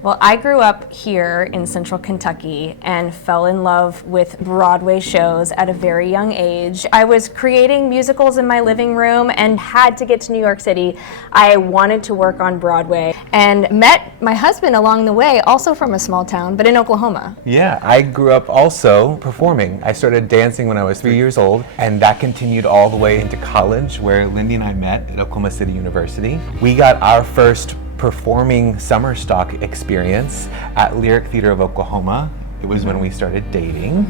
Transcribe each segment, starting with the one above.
Well, I grew up here in central Kentucky and fell in love with Broadway shows at a very young age. I was creating musicals in my living room and had to get to New York City. I wanted to work on Broadway and met my husband along the way, also from a small town, but in Oklahoma. Yeah, I grew up also performing. I started dancing when I was 3 years old, and that continued all the way into college, where Lindy and I met at Oklahoma City University. We got our first performing summer stock experience at Lyric Theater of Oklahoma. It was when we started dating.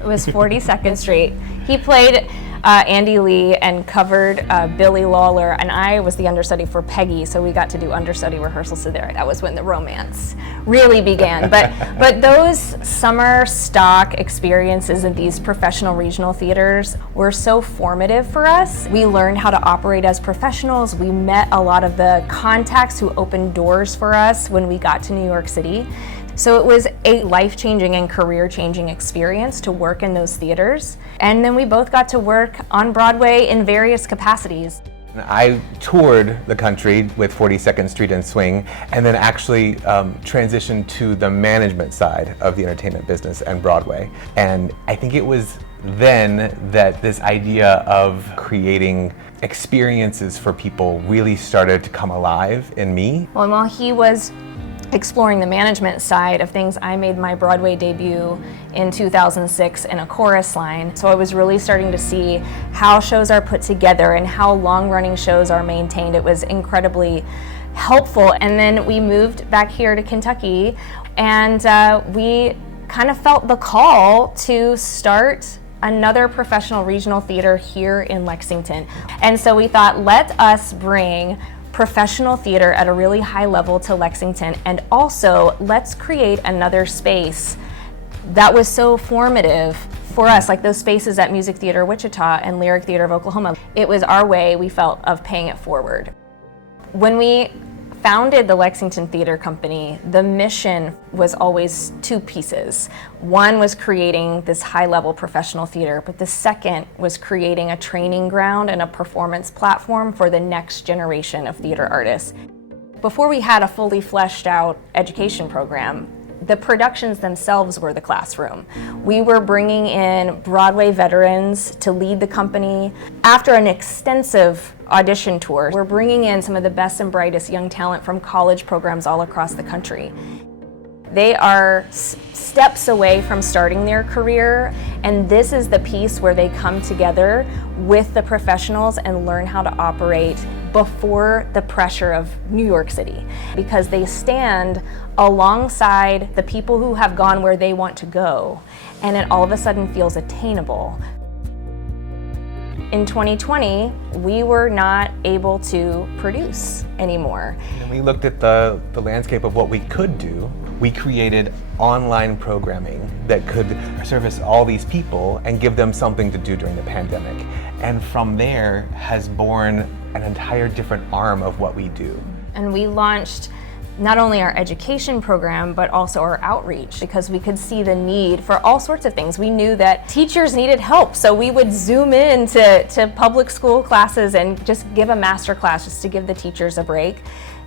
It was 42nd Street. He played Andy Lee and covered Billy Lawler, and I was the understudy for Peggy, so we got to do understudy rehearsals there. That was when the romance really began. But those summer stock experiences at these professional regional theaters were so formative for us. We learned how to operate as professionals. We met a lot of the contacts who opened doors for us when we got to New York City. So it was a life-changing and career-changing experience to work in those theaters. And then we both got to work on Broadway in various capacities. I toured the country with 42nd Street and Swing, and then actually transitioned to the management side of the entertainment business and Broadway. And I think it was then that this idea of creating experiences for people really started to come alive in me. Well, while he was exploring the management side of things, I made my Broadway debut in 2006 in a chorus line. So I was really starting to see how shows are put together and how long-running shows are maintained. It was incredibly helpful. And then we moved back here to Kentucky, and we kind of felt the call to start another professional regional theater here in Lexington. And so we thought, let us bring professional theater at a really high level to Lexington, and also let's create another space that was so formative for us, like those spaces at Music Theater Wichita and Lyric Theater of Oklahoma. It was our way, we felt, of paying it forward. When we founded the Lexington Theater Company, the mission was always two pieces. One was creating this high-level professional theater, but the second was creating a training ground and a performance platform for the next generation of theater artists. Before we had a fully fleshed out education program, the productions themselves were the classroom. We were bringing in Broadway veterans to lead the company. After an extensive audition tour, we're bringing in some of the best and brightest young talent from college programs all across the country. They are steps away from starting their career, and this is the piece where they come together with the professionals and learn how to operate before the pressure of New York City, because they stand alongside the people who have gone where they want to go, and it all of a sudden feels attainable. In 2020, we were not able to produce anymore. And we looked at the landscape of what we could do. We created online programming that could service all these people and give them something to do during the pandemic. And from there has born an entire different arm of what we do. And we launched not only our education program, but also our outreach, because we could see the need for all sorts of things. We knew that teachers needed help, so we would zoom in to public school classes and just give a master class just to give the teachers a break.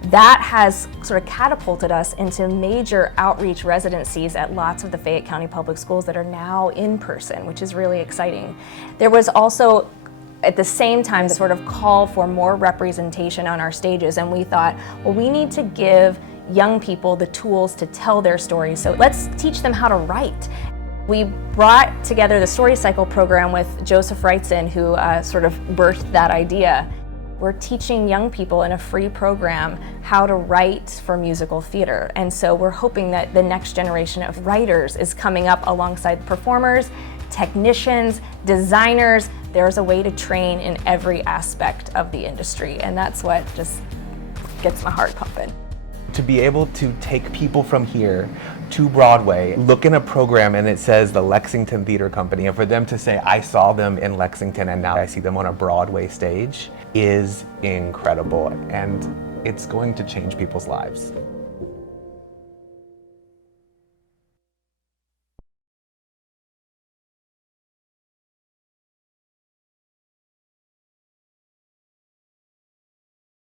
That has sort of catapulted us into major outreach residencies at lots of the Fayette County Public Schools that are now in person, which is really exciting. There was also, at the same time, the sort of call for more representation on our stages, and we thought, well, we need to give young people the tools to tell their stories, so let's teach them how to write. We brought together the Story Cycle program with Joseph Wrightson, who sort of birthed that idea. We're teaching young people in a free program how to write for musical theater, and so we're hoping that the next generation of writers is coming up alongside performers, technicians, designers. There's a way to train in every aspect of the industry, and that's what just gets my heart pumping. To be able to take people from here to Broadway, look in a program and it says the Lexington Theater Company, and for them to say, I saw them in Lexington and now I see them on a Broadway stage, is incredible, and it's going to change people's lives.